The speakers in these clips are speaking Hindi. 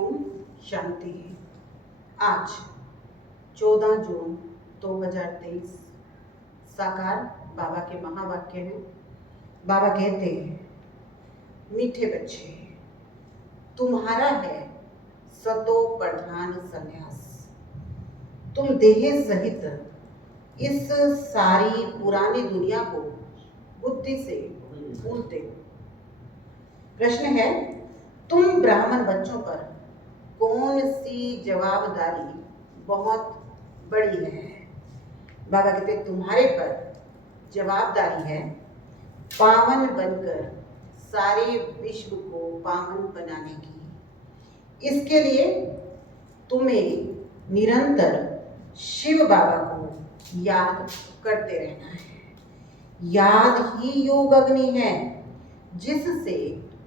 ओम शांति। आज 14 जून 2023 साकार बाबा के महावाक्य हैं। बाबा कहते हैं, मीठे बच्चे, तुम्हारा है सतो प्रधान संन्यास। तुम देह सहित इस सारी पुरानी दुनिया को बुद्धि से भूलते हो। प्रश्न है, तुम ब्राह्मण बच्चों पर कौन सी जवाबदारी बहुत बड़ी है? बाबा कहते तुम्हारे पर जवाबदारी है पावन बनकर सारे विश्व को पावन बनाने की। इसके लिए तुम्हें निरंतर शिव बाबा को याद करते रहना है। याद ही योग अग्नि है जिससे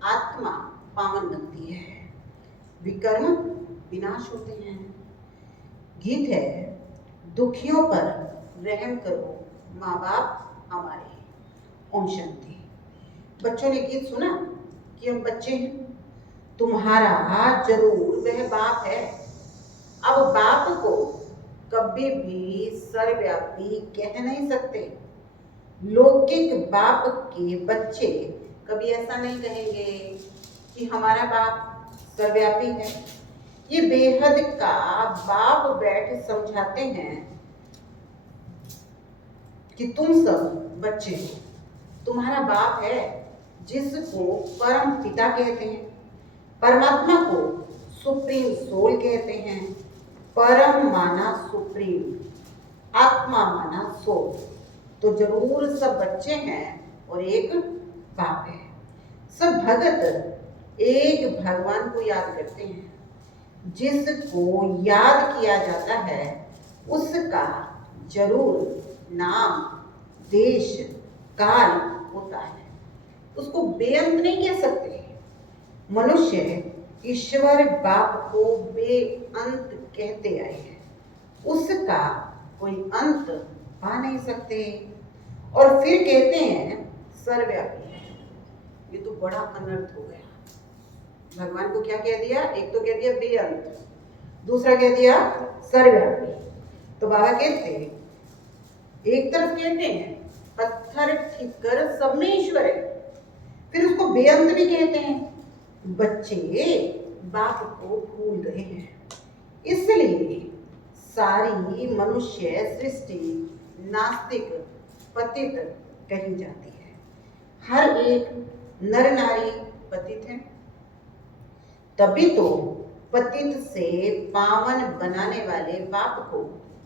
आत्मा पावन बनती है, विकर्म विनाश होते हैं। गीत है, दुखियों पर रहम करो माँ बाप हमारे। ओम शांति। बच्चों ने गीत सुना कि हम बच्चे हैं, तुम्हारा जरूर वह बाप है। अब बाप को कभी भी सर्वव्यापी कह नहीं सकते। लौकिक बाप के बच्चे कभी ऐसा नहीं कहेंगे कि हमारा बाप सर्वव्यापी है। ये बेहद का बाप बैठ समझाते हैं कि तुम सब बच्चे हो, तुम्हारा बाप है जिसको परम पिता कहते हैं, परमात्मा को सुप्रीम सोल कहते हैं, परम माना सुप्रीम, आत्मा माना सोल। तो जरूर सब बच्चे हैं और एक बाप है। सब भगत एक भगवान को याद करते हैं। जिसको याद किया जाता है उसका जरूर नाम, देश, काल होता है। उसको बेअंत नहीं कह सकते। मनुष्य ईश्वर बाप को बेअंत कहते आए हैं, उसका कोई अंत पा नहीं सकते। और फिर कहते हैं सर्वव्यापी है। ये तो बड़ा अनर्थ हो गया। भगवान को क्या कह दिया? एक तो कह दिया बेअंत, दूसरा कह दिया सर्वव्यापी। तो बाबा कहते हैं, एक तरफ कहते हैं पत्थर ठिकर सब में ईश्वर है, फिर उसको बेअंत भी कहते हैं। बच्चे बाप को भूल गए हैं, इसलिए सारी मनुष्य सृष्टि नास्तिक पतित कही जाती है। हर एक नर नारी पतित है, तभी तो पतित से पावन बनाने वाले बाप को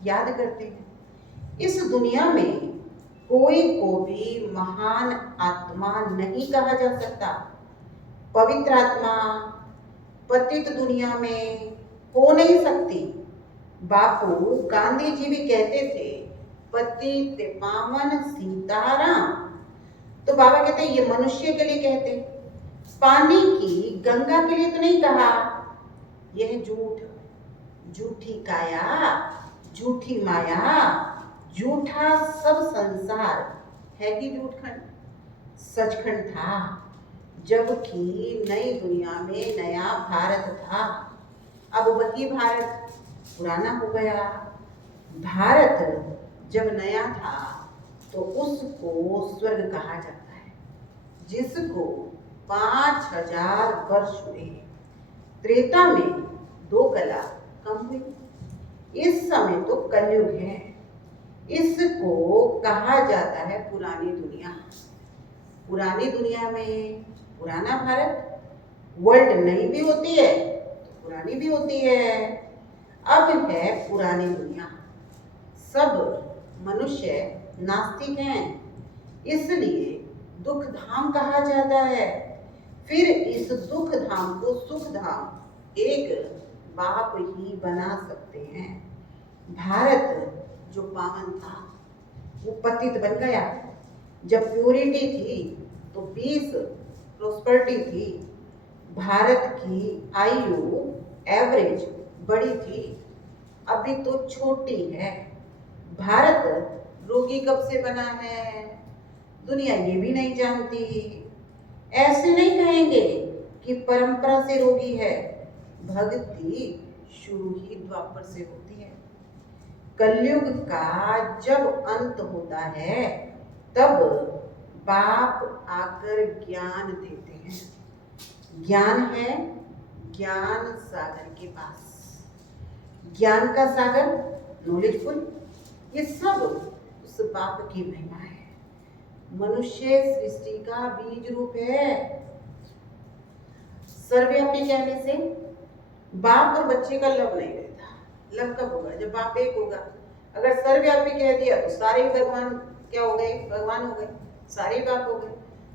याद करते हैं। इस दुनिया में कोई को भी महान आत्मा नहीं कहा जा सकता। पवित्र आत्मा पतित दुनिया में हो नहीं सकती। बापू गांधी जी भी कहते थे, पतित पावन सीताराम। तो बाबा कहते हैं ये मनुष्य के लिए कहते, पानी की गंगा के लिए तो नहीं कहा। यह झूठ, झूठी काया, झूठी माया, झूठा सब संसार है कि झूठखंड सचखंड था। जबकि नई दुनिया में नया भारत था। अब वही भारत पुराना हो गया। भारत जब नया था तो उसको स्वर्ग कहा जाता है, जिसको 5000 वर्ष हुए। त्रेता में 2 कला कम हुई। इस समय तो कलयुग है। इसको कहा जाता है पुरानी दुनिया। पुरानी दुनिया में पुराना भारत, वर्ल्ड नई भी होती है तो पुरानी भी होती है। अब है पुरानी दुनिया। सब मनुष्य नास्तिक हैं, इसलिए दुख धाम कहा जाता है। फिर इस दुख धाम को सुख धाम एक बाप ही बना सकते हैं। भारत जो पावन था वो पतित बन गया। जब प्योरिटी थी तो पीस, प्रोस्पेरिटी थी। भारत की आयु एवरेज बड़ी थी, अभी तो छोटी है। भारत रोगी कब से बना है दुनिया ये भी नहीं जानती। ऐसे नहीं कहेंगे कि परंपरा से रोगी है। भक्ति शुरू ही द्वापर से होती है। कलयुग का जब अंत होता है तब बाप आकर ज्ञान देते हैं। ज्ञान है ज्ञान सागर के पास। ज्ञान का सागर, नॉलेजफुल, ये सब उस बाप की महिमा है। मनुष्य सृष्टि का बीज रूप है। सर्वव्यापी कहने से बाप और बच्चे का लव नहीं रहता। लव कब होगा? जब बाप एक होगा। अगर सर्वव्यापी कह दिया तो सारे भगवान क्या हो गए? भगवान हो गए, सारे बाप हो गए।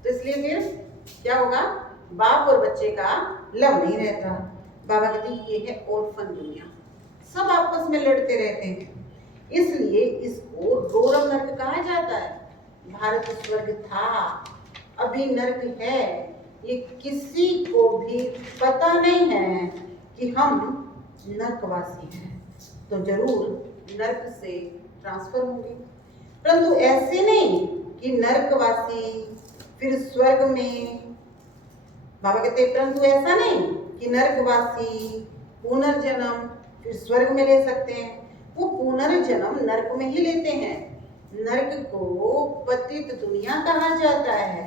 तो इसलिए फिर क्या होगा? बाप और बच्चे का लव नहीं रहता। बाबा कहते ये है ऑर्फन दुनिया, सब आपस में लड़ते रहते हैं, इसलिए इसको रोरव नर्क कहा जाता है। भारत स्वर्ग था, अभी नर्क है, ये किसी को भी पता नहीं है कि हम नर्कवासी हैं, तो जरूर नर्क से ट्रांसफर होंगे। परंतु ऐसे नहीं कि नर्कवासी फिर स्वर्ग में, बाबा कहते परंतु ऐसा नहीं कि नर्कवासी पुनर्जन्म फिर स्वर्ग में ले सकते हैं। वो पुनर्जन्म नर्क में ही लेते हैं। नर्क को पतित दुनिया कहा जाता है।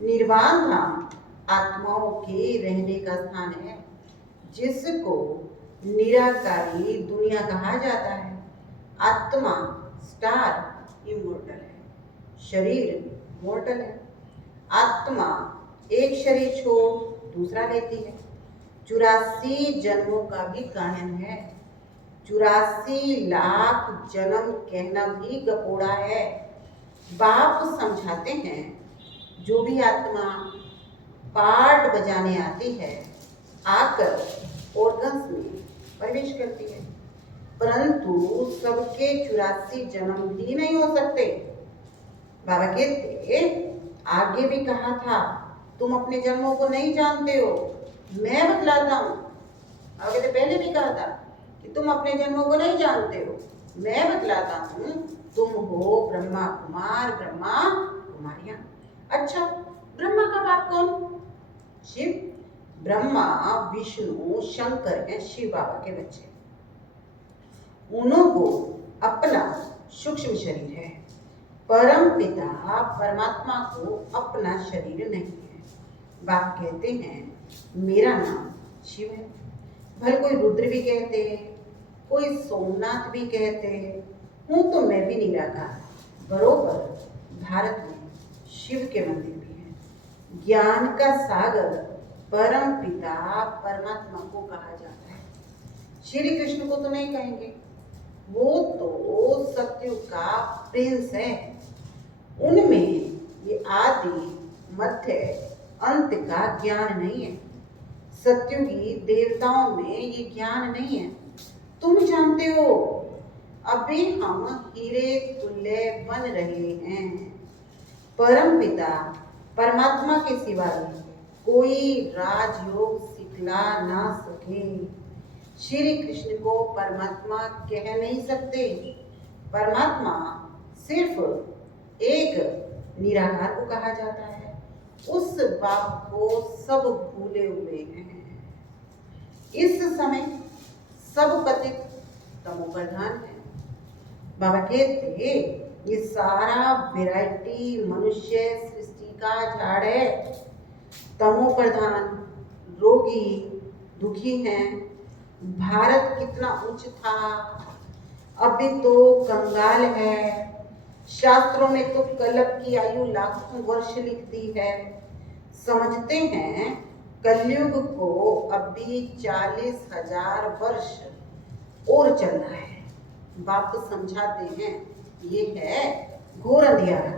निर्वाण धाम आत्माओं के रहने का स्थान है, जिसको निराकारी दुनिया कहा जाता है। आत्मा स्टार इमोर्टल है, शरीर मोर्टल है। आत्मा एक शरीर छोड़ दूसरा लेती है। 84 जन्मों का भी गायन है। 84 लाख जन्म कहना भी गपोड़ा है। बाप समझाते हैं जो भी आत्मा पार्ट बजाने आती है आकर ऑर्गन्स में प्रवेश करती है, परंतु सबके 84 जन्म भी नहीं हो सकते। बाबा कहते आगे भी कहा था तुम अपने जन्मों को नहीं जानते हो, मैं बतलाता हूँ। बाबा कहते पहले भी कहा था कि तुम अपने जन्मों को नहीं जानते हो, मैं बतलाता हूँ। तुम हो ब्रह्मा कुमार, ब्रह्मा कुमारियां। अच्छा, ब्रह्मा का बाप कौन? शिव। ब्रह्मा विष्णु शंकर हैं शिव बाबा के बच्चे। उनको अपना सूक्ष्म शरीर है। परम पिता परमात्मा को अपना शरीर नहीं है। बाप कहते हैं मेरा नाम शिव है। भले कोई रुद्र भी कहते, कोई सोमनाथ भी कहते, हूँ तो मैं भी निराकार। बरोबर भारत में शिव के मंदिर भी हैं। ज्ञान का सागर परम पिता परमात्मा को कहा जाता है। श्री कृष्ण को तो नहीं कहेंगे, वो तो सत्युग का प्रिंस है। उनमें ये आदि मध्य अंत का ज्ञान नहीं है। सत्युगी देवताओं में ये ज्ञान नहीं है। तुम जानते हो अभी हम हीरे तुल्य बन रहे हैं। परम पिता परमात्मा के सिवा कोई राजयोग सिखला ना सके। श्री कृष्ण को परमात्मा कह नहीं सकते। परमात्मा सिर्फ एक निराकार को कहा जाता है। उस बाप को सब भूले हुए हैं। इस समय सब पतित तमोप्रधान है। बाबा कहते ये सारा वैरायटी मनुष्य सृष्टि का झाड़ है। तमोप्रधान, रोगी, दुखी हैं। भारत कितना उच्च था, अभी तो कंगाल है। शास्त्रों में तो कल्प की आयु लाखों वर्ष लिख दी है। समझते हैं कलयुग को अभी 40,000 वर्ष और चलना है। बाप समझाते हैं ये है घोर अंधियारा।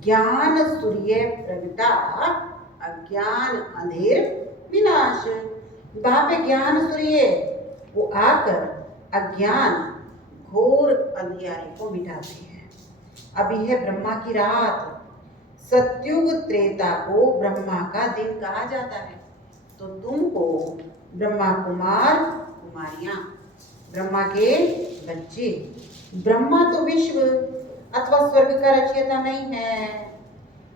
ज्ञान सूर्य प्रगटा, अज्ञान अंधेर विनाश। बाप ज्ञान सूर्य, वो आकर अज्ञान घोर अंधियारे को मिटाते हैं। अभी है ब्रह्मा की रात। सत्युग त्रेता को ब्रह्मा का दिन कहा जाता है। तो तुम हो ब्रह्मा कुमार कुमारियां, ब्रह्मा के बच्चे। ब्रह्मा तो विश्व अथवा स्वर्ग का रचयिता नहीं है।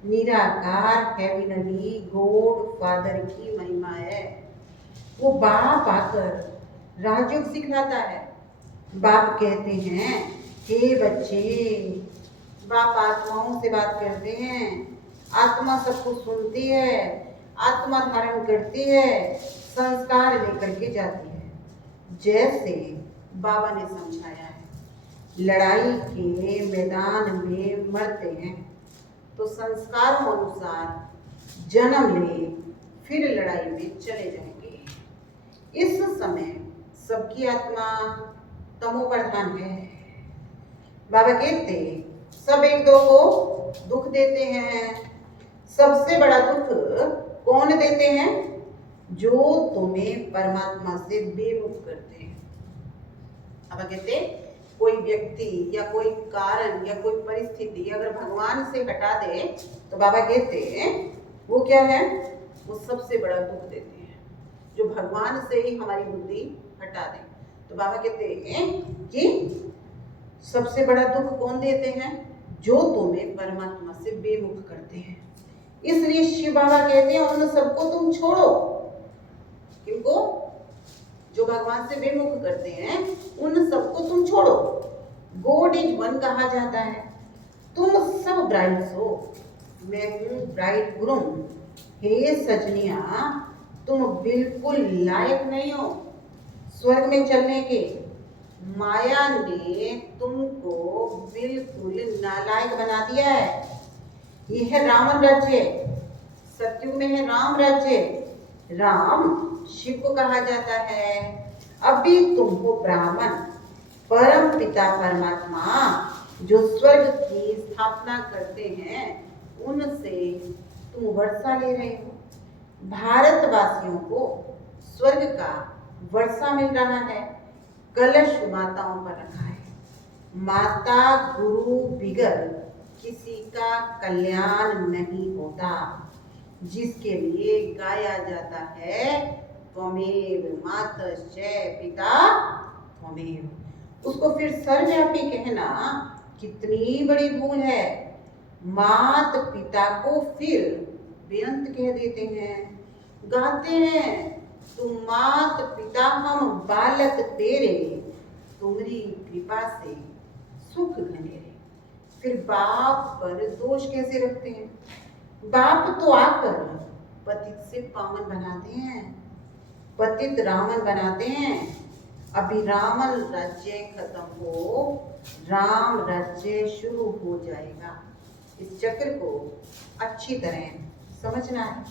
निराकार हेविनली गॉड फादर की महिमा है। वो बाप आकर राजयोग सिखलाता है। बाप कहते हैं, हे बच्चे, बाप आत्माओं से बात करते हैं। आत्मा सबको सुनती है, आत्मा धारण करती है, संस्कार लेकर के जाती है। जैसे बाबा ने समझाया है, लड़ाई के मैदान में मरते हैं तो संस्कारों अनुसार जन्म ले, फिर लड़ाई में चले जाएंगे। इस समय सबकी आत्मा तमो प्रधान है। बाबा कहते सब एक दो को दुख देते हैं। सबसे बड़ा दुख कौन देते हैं? जो तुम्हें परमात्मा से बेमुख करते हैं। अब कहते कोई व्यक्ति या कोई कारण या कोई परिस्थिति अगर भगवान से हटा दे तो बाबा कहते हैं वो क्या है? वो सबसे बड़ा दुख देते हैं, जो भगवान से ही हमारी बुद्धि हटा दे। तो बाबा कहते हैं कि सबसे बड़ा दुख कौन देते हैं? जो तुम्हें परमात्मा से बेमुख करते हैं। इसलिए शिव बाबा कहते हैं उन सबको तुम छोड़ो। किनको? जो भगवान से बेमुख करते हैं उन सबको तुम छोड़ो। गॉड इज वन कहा जाता है। तुम सब ब्राइड्स हो, मैं हूँ ब्राइड ग्रूम। हे सजनिया, तुम बिल्कुल लायक नहीं हो स्वर्ग में चलने के। माया ने तुमको बिल्कुल नालायक बना दिया है। यह है रावण राज्य, सतयुग में है राम राज्य। राम शिव को कहा जाता है। अभी तुम हो ब्राह्मण, परम पिता परमात्मा जो स्वर्ग की स्थापना करते हैं उनसे तुम वर्षा ले रहे हो। भारतवासियों को स्वर्ग का वर्षा मिल रहा है। कलश माताओं पर रखा है। माता गुरु बिगर किसी का कल्याण नहीं होता, जिसके लिए गाया जाता है त्वमेव मातश्च पिता त्वमेव। उसको फिर सर्वव्यापी कहना कितनी बड़ी भूल है। मात पिता को फिर बेअंत कह देते हैं। गाते हैं, तुम मात पिता हम बालक तेरे, तुम्हारी कृपा से सुख घनेरे। फिर बाप पर दोष कैसे रखते हैं? बाप तो आकर पतित से पावन बनाते हैं, पतित रावण बनाते हैं। अभी रावण राज्य खत्म हो, राम राज्य शुरू हो जाएगा। इस चक्र को अच्छी तरह समझना है।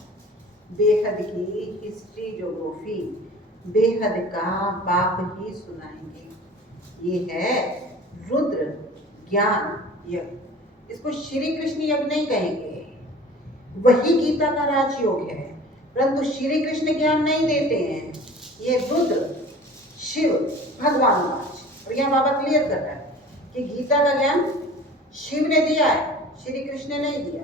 बेहद की हिस्ट्री ज्योग्राफी बेहद का बाप ही सुनाएंगे। ये है रुद्र ज्ञान यज्ञ। इसको श्री कृष्ण यज्ञ नहीं कहेंगे, वही गीता का राजयोग है, परंतु श्री कृष्ण ज्ञान नहीं देते हैं। ये रुद्र शिव भगवान राज। और यहाँ बाबा क्लियर कर रहा है कि गीता का ज्ञान शिव ने दिया है, श्री कृष्ण ने नहीं दिया।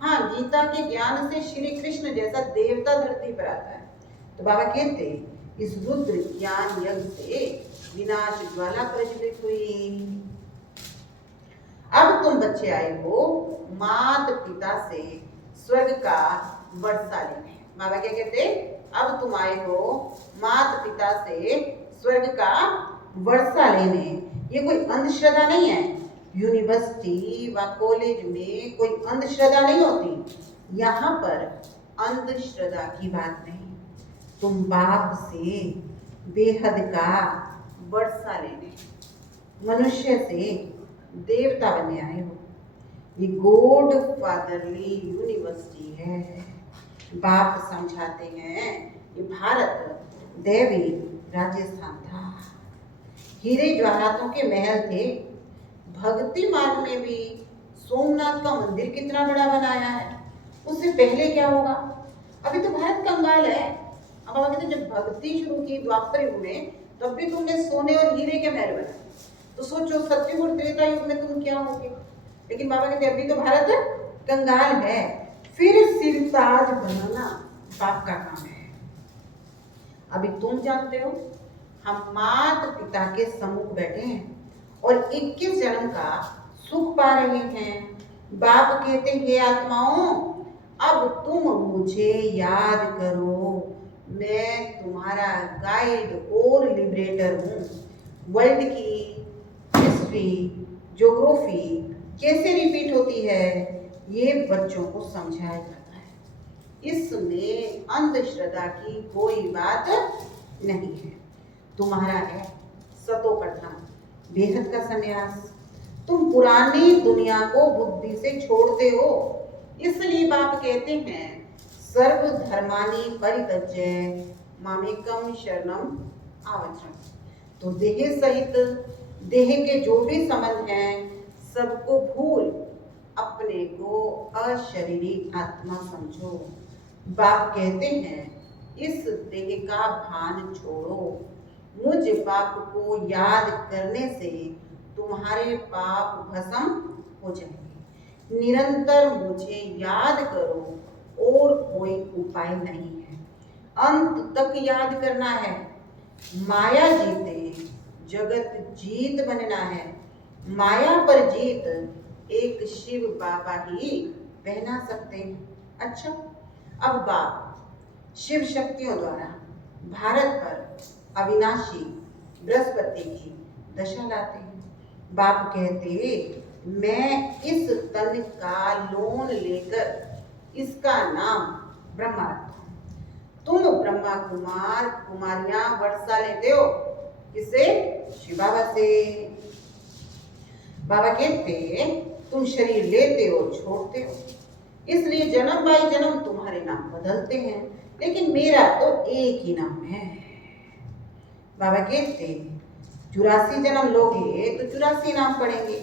हाँ, गीता के ज्ञान से श्री कृष्ण जैसा देवता धरती पर आता है। तो बाबा कहते इस रुद्र ज्ञान यज्ञ से विनाश ज्वाला प्रज्वलित हुई। अब तुम बच्चे आए हो मात पिता से स्वर्ग का वर्षा लेने। बाबा क्या कहते? अब तुम आए हो मात पिता से स्वर्ग का वर्षा लेने। ये कोई अंधश्रद्धा नहीं है। यूनिवर्सिटी व कॉलेज में कोई अंधश्रद्धा नहीं होती। यहाँ पर अंधश्रद्धा की बात नहीं। तुम बाप से बेहद का वर्षा लेने, मनुष्य से देवता बनने आए हो। ये गॉड फादरली यूनिवर्सिटी है। बाप समझाते हैं ये भारत देवी राजस्थान था। हीरे जवाहरातों के महल थे। भक्ति मार्ग में भी सोमनाथ का मंदिर कितना बड़ा बनाया है। उससे पहले क्या होगा? अभी तो भारत कंगाल है। अब बाबा कहते जब भक्ति शुरू की द्वापर युग में, तब भी तुमने सोने और हीरे के महल बनाए। तो सोचो सतयुग और त्रेता युग में तुम क्या होगे। लेकिन बाबा कहते अभी तो भारत कंगाल है। फिर सिरताज बनाना बाप का काम है। अभी तुम जानते हो हम मात पिता के सम्मुख बैठे हैं और 21 जन्म का सुख पा रहे हैं। बाप कहते हे आत्माओं, अब तुम मुझे याद करो, मैं तुम्हारा गाइड और लिबरेटर हूँ। वर्ल्ड की हिस्ट्री, ज्योग्राफी कैसे रिपीट होती है, ये बच्चों को समझाया जाता है। इसमें अंधश्रद्धा की कोई बात नहीं है। तुम्हारा है सतो प्रधान, बेहद का संन्यास। तुम पुरानी दुनिया को बुद्धि से छोड़ते हो। इसलिए बाप कहते हैं सर्वधर्मानि परित्यज्य मामेकं शरणम आव्रजम। तो देह सहित देह के जो भी संबंध हैं सबको भूल अपने को अशरीरी आत्मा समझो। बाप कहते हैं इस देह का भान छोड़ो। मुझ पाप को याद करने से तुम्हारे पाप भस्म हो जाएंगे। निरंतर मुझे याद करो और कोई उपाय नहीं है। अंत तक याद करना है। माया जीते जगत जीत बनना है। माया पर जीत एक शिव बाबा ही पहना सकते हैं। अच्छा, अब बाप शिव शक्तियों द्वारा भारत पर अविनाशी बृहस्पति की दशा लाते हैं। बाप कहते मैं इस तन का लोन लेकर इसका नाम ब्रह्मा रखता हूं। तुम ब्रह्मा कुमार कुमारियां वर्षा लेते हो, किसे? शिव बाबा से। बाबा कहते तुम शरीर लेते हो छोड़ते हो, इसलिए जन्म बाई जन्म तुम्हारे नाम बदलते हैं, लेकिन मेरा तो एक ही नाम है। बाबा कहते 84 जन्म लोगे तो 84 नाम पड़ेंगे।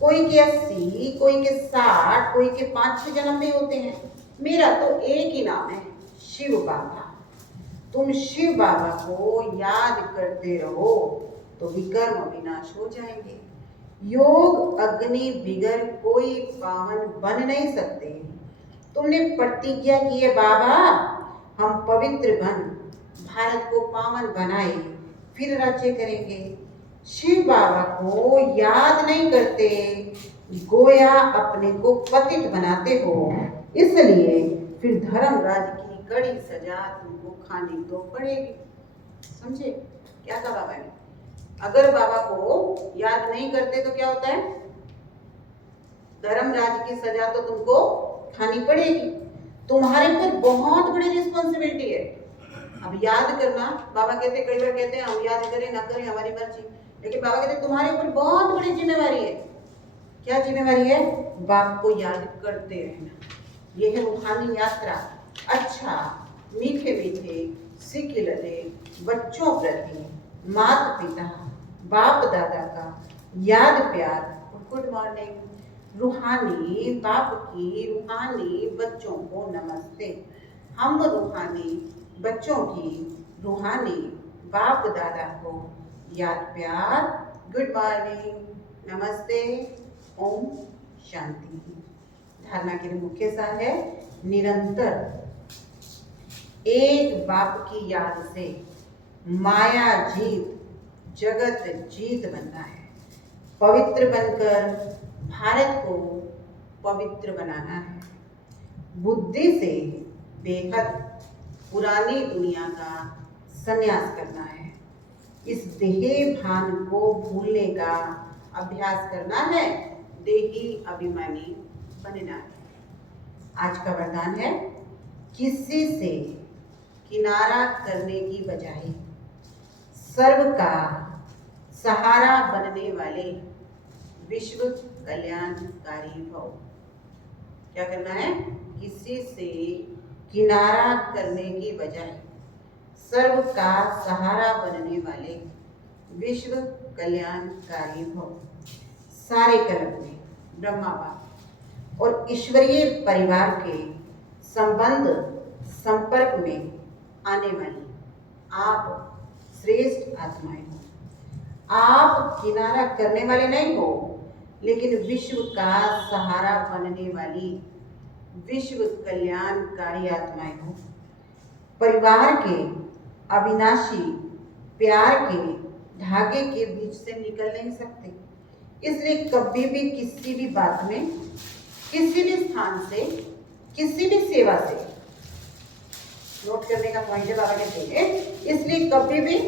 कोई के 80, कोई के 60, कोई के 5-6 जन्म भी होते हैं। मेरा तो एक ही नाम है, शिव बाबा। तुम शिव बाबा को याद करते रहो तो विकर्म विनाश हो जाएंगे। योग अग्नि बिगर कोई पावन बन नहीं सकते। तुमने प्रतिज्ञा की है बाबा हम पवित्र बन भारत को पावन बनाए, फिर राज्य करेंगे। शिव बाबा को याद नहीं करते, गोया अपने को पतित बनाते हो, इसलिए फिर धर्मराज की कड़ी सजा तुमको खानी तो पड़ेगी। समझे क्या कहा बाबा ने? अगर बाबा को याद नहीं करते तो क्या होता है? धर्मराज की सजा तो तुमको खानी पड़ेगी। तुम्हारे पर बहुत बड़ी रिस्पॉन्सिबिलिटी है। अब याद करना, बाबा कहते कई बार कहते हैं हम याद करें ना करें हमारी मर्जी, लेकिन बाबा कहते तुम्हारे ऊपर बहुत बड़ी जिम्मेवारी है। क्या जिम्मेवारी है? बाप को याद करते रहना। यह है रूहानी यात्रा। अच्छा, मीठे मीठे सिख लदे बच्चों प्रति माता पिता बाप दादा का याद प्यार और गुड मॉर्निंग। रूहानी बाप की रूहानी बच्चों को नमस्ते। हम रूहानी बच्चों की रूहानी बाप दादा को याद प्यार, गुड मॉर्निंग, नमस्ते, ओम शांति। धारणा के लिए मुख्य सार है निरंतर एक बाप की याद से माया जीत जगत जीत बनना है। पवित्र बनकर भारत को पवित्र बनाना है। बुद्धि से बेहद पुरानी दुनिया का संन्यास करना है। इस देह भान को भूलने का अभ्यास करना है। देही अभिमानी बनना है। आज का वरदान है किसी से किनारा करने की बजाय सर्व का सहारा बनने वाले विश्व कल्याणकारी भव। क्या करना है? किसी से किनारा करने की बजाय सर्व का सहारा बनने वाले विश्व कल्याणकारी भव। सारे कलम में ब्रह्मा बाप और ईश्वरीय परिवार के संबंध संपर्क में आने वाली आप श्रेष्ठ आत्माएं हो। आप किनारा करने वाले नहीं हो, लेकिन विश्व का सहारा बनने वाली विश्व कल्याणकारी आत्माएं हो। परिवार के अविनाशी प्यार के धागे के बीच से निकल नहीं सकते। इसलिए कभी भी किसी भी बात में, किसी भी स्थान से, किसी भी सेवा से नोट करने का पॉइंट है बाबा कहते हैं। इसलिए कभी भी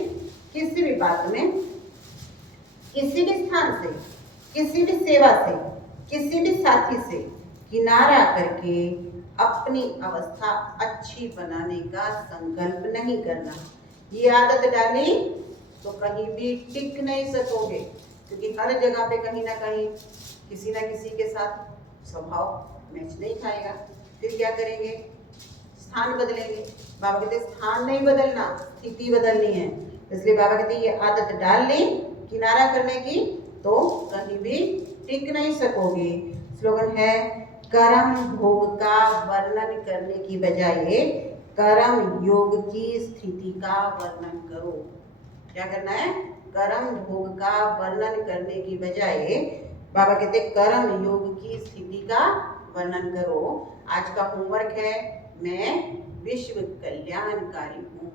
किसी भी बात में, किसी भी स्थान से, किसी भी सेवा से, किसी भी साथी से किनारा करके अपनी अवस्था अच्छी बनाने का संकल्प नहीं करना। ये आदत डाली तो कहीं भी टिक नहीं सकोगे, क्योंकि हर जगह पे कहीं ना कहीं किसी ना किसी के साथ स्वभाव मैच नहीं खाएगा। फिर क्या करेंगे? स्थान बदलेंगे। बाबा कहते स्थान नहीं बदलना, स्थिति बदलनी है। इसलिए बाबा कहते ये आदत डाल ली किनारा करने की तो कहीं भी टिक नहीं सकोगे। स्लोगन है, कर्म भोग का वर्णन करने की बजाय कर्म योग की स्थिति का वर्णन करो। क्या करना है? कर्म भोग का वर्णन करने की बजाय बाबा कहते कर्म योग की स्थिति का वर्णन करो। आज का होमवर्क है, मैं विश्व कल्याणकारी हूँ।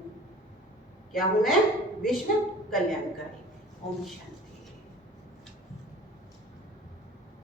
क्या हूँ मैं? विश्व कल्याणकारी। ओम शांति।